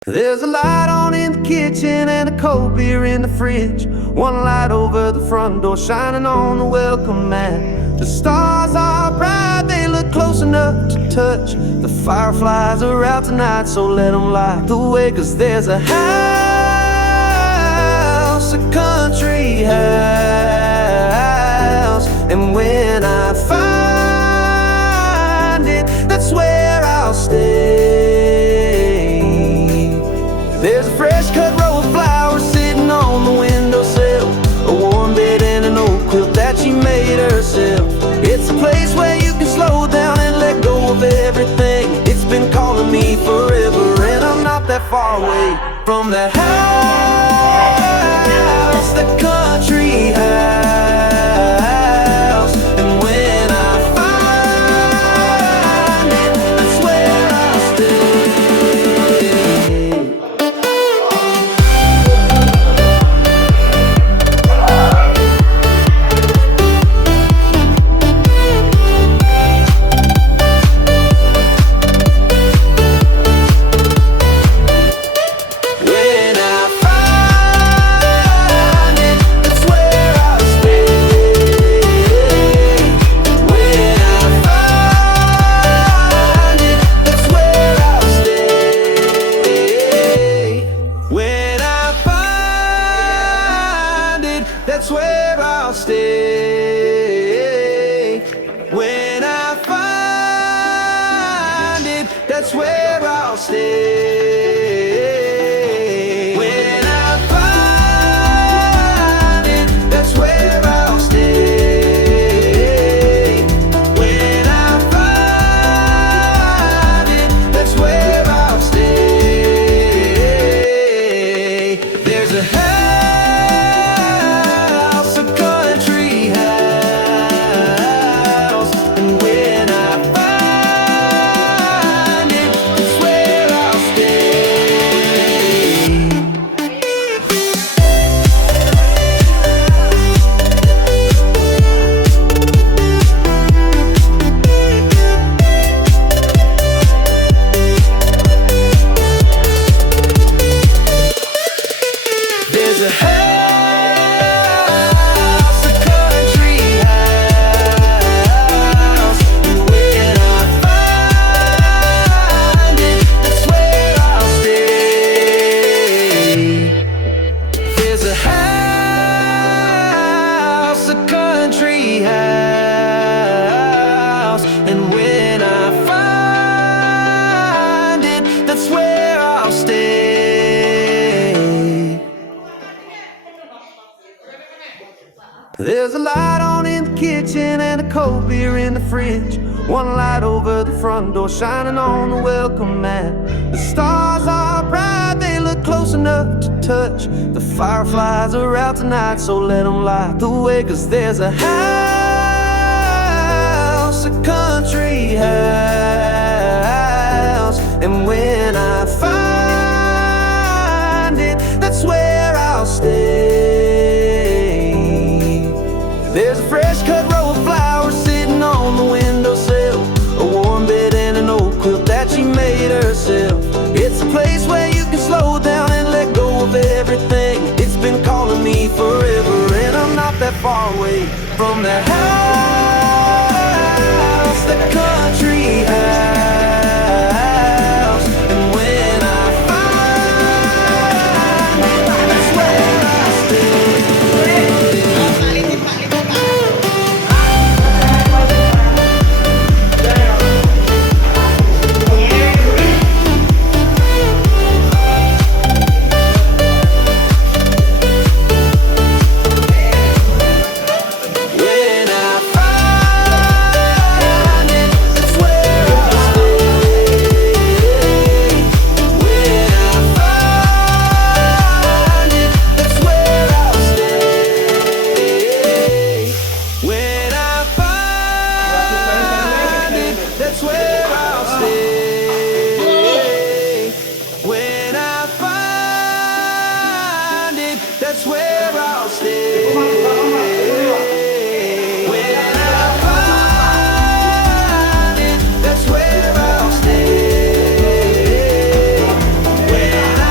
There's a light on in the kitchen and a cold beer in the fridge. One light over the front door shining on the welcome mat. The stars are bright, they look close enough to touch. The fireflies are out tonight, so let them light the way. 'Cause there's a house, a country house, and when I find it, that's where I'll stay. There's a fresh cut row of flowers sitting on the windowsill, a warm bed and an old quilt that she made herself. It's a place where you can slow down and let go of everything. It's been calling me forever, and I'm not that far away from that house, that country house. And when I find it, that's where I'll stay. That's where I'll stay. When I find it, that's where I'll stay. When I find it, that's where I'll stay. When I find it, that's where I'll stay. There's a house, and when I find it, that's where I'll stay. There's a light on in the kitchen and a cold beer in the fridge. One light over the front door shining on the welcome mat. The stars are bright, they look close enough to touch. The fireflies are out tonight, so let them light the way. 'Cause there's a house, a country house, and when I find it, that's where I'll stay. There's a fresh cut row of flowers sitting on the windowsill, a warm bed and an old quilt that she made herself. It's a place where you can slow down and let go of everything. It's been calling me forever, and I'm not that far away from that house, that country house. And when I find it, that's where I'll stay. That's where I'll stay. When I find it, that's where I'll stay. When I find it, that's where I'll stay. When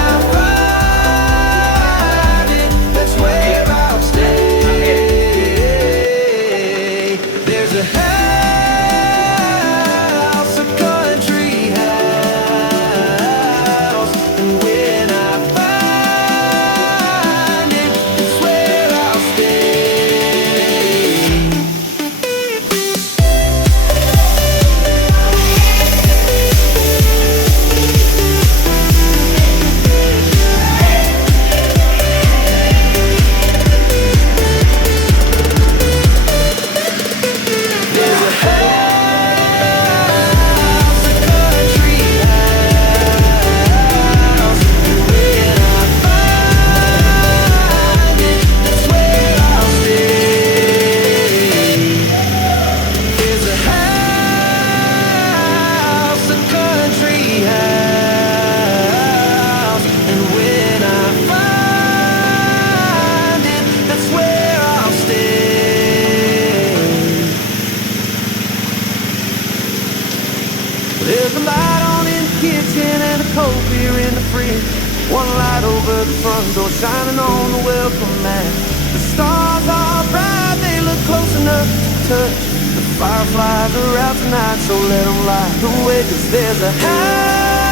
in the fridge, one light over the front door shining on the welcome mat. The stars are bright, they look close enough to touch. The fireflies are out tonight, so let them light the way, 'cause there's a house